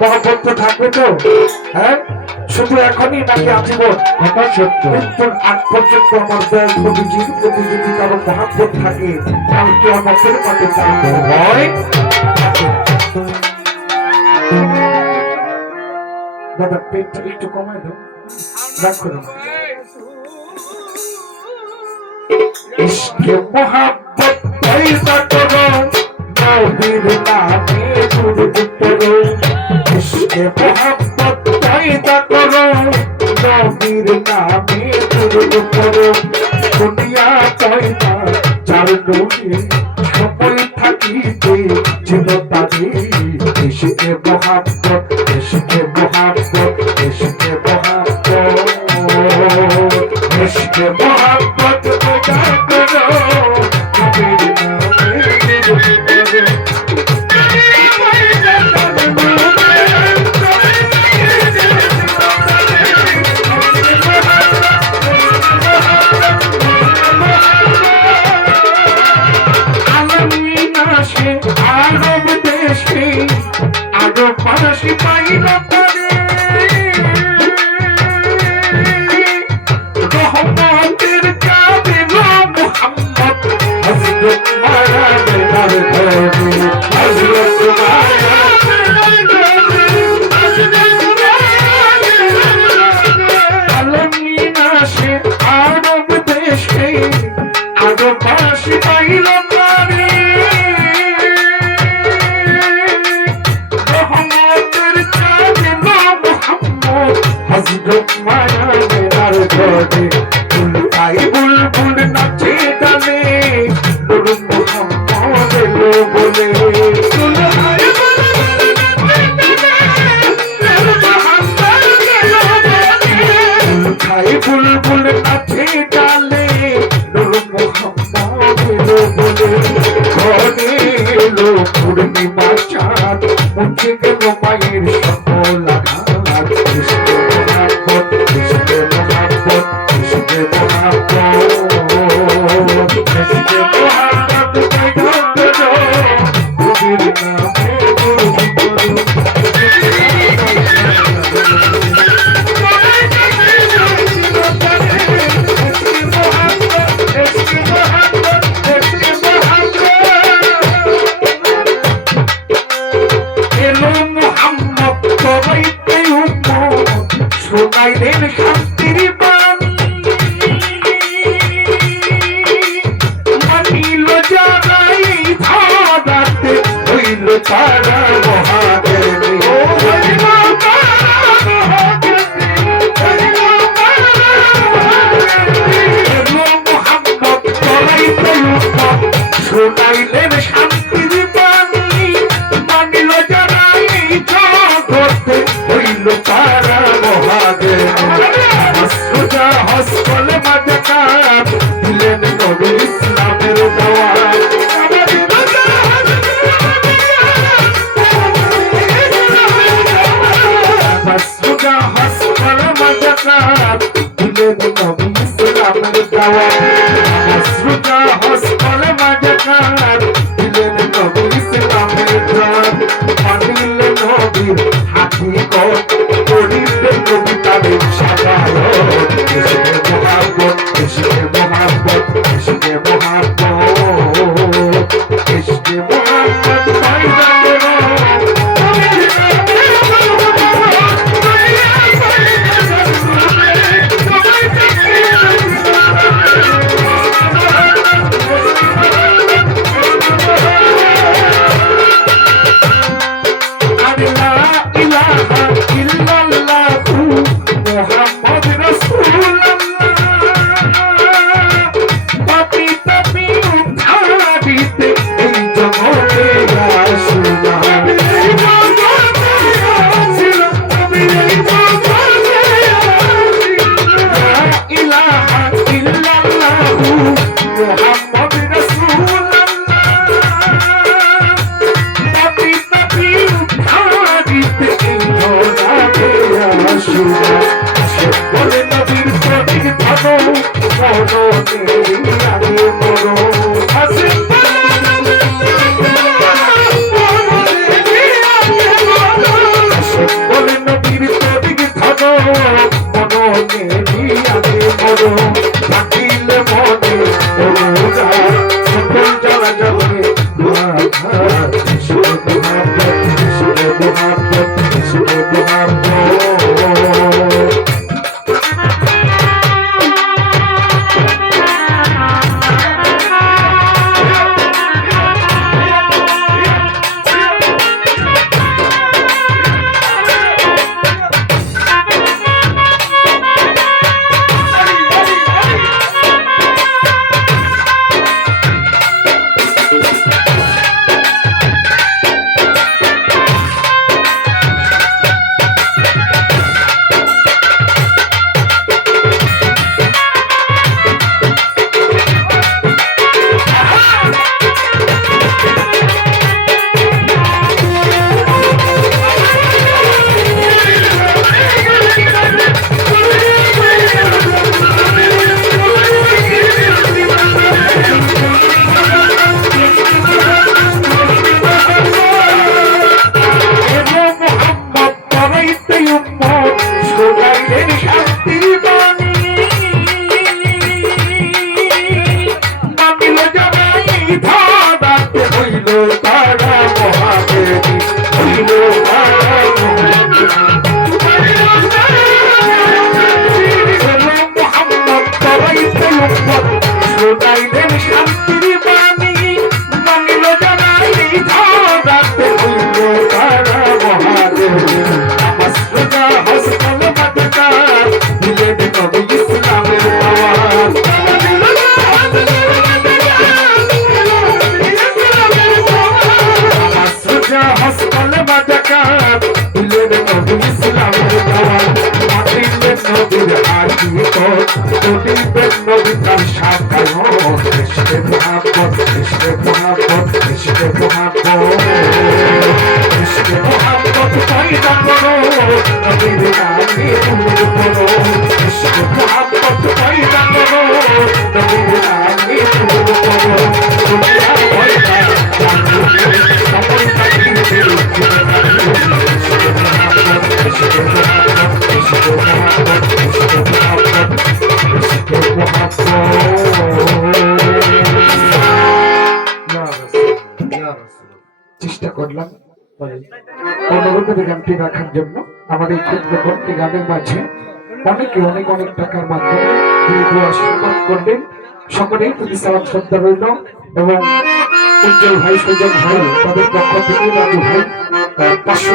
মহাপত্র থাকবে তো? হ্যাঁ? শুধু এখনই নাকি আজীবন? কথা সত্য। মৃত্যুর আগ পর্যন্ত আমার দয়াল প্রতি যদি কারও থাকে। কালকে আমাদের মাঠে হয় দাদা পেটটা একটু কমায় দাও। রাখো না। মোহাব্বত পয়দা করো নবীর নামে মোহাব্বত পয়দা করো নবীর নামে দুরুদ পড়ো দুনিয়া ইশকে মোহাব্বত ইশকে মোহাব্বত ইশকে আরো পাশে পাইল মুছে গেল মায়ের সকল Mohammad ইশকে Mohammad ইশকে Mohammad Here it comes. गावात हसरूच्या ilaha নবী কোটি নবী তার সাথে অনুরোধ গানটি রাখার জন্য আমাদের চিত্রকর্মী গানের মাঝে অনেকে অনেক অনেক টাকার মাধ্যমে আশীর্বাদ করবেন। সকলেই প্রতি সালাম শ্রদ্ধা রইল এবং উজ্জ্বল ভাই সুজন ভাই তাদের পক্ষ থেকে রাজু ভাই পাঁচশো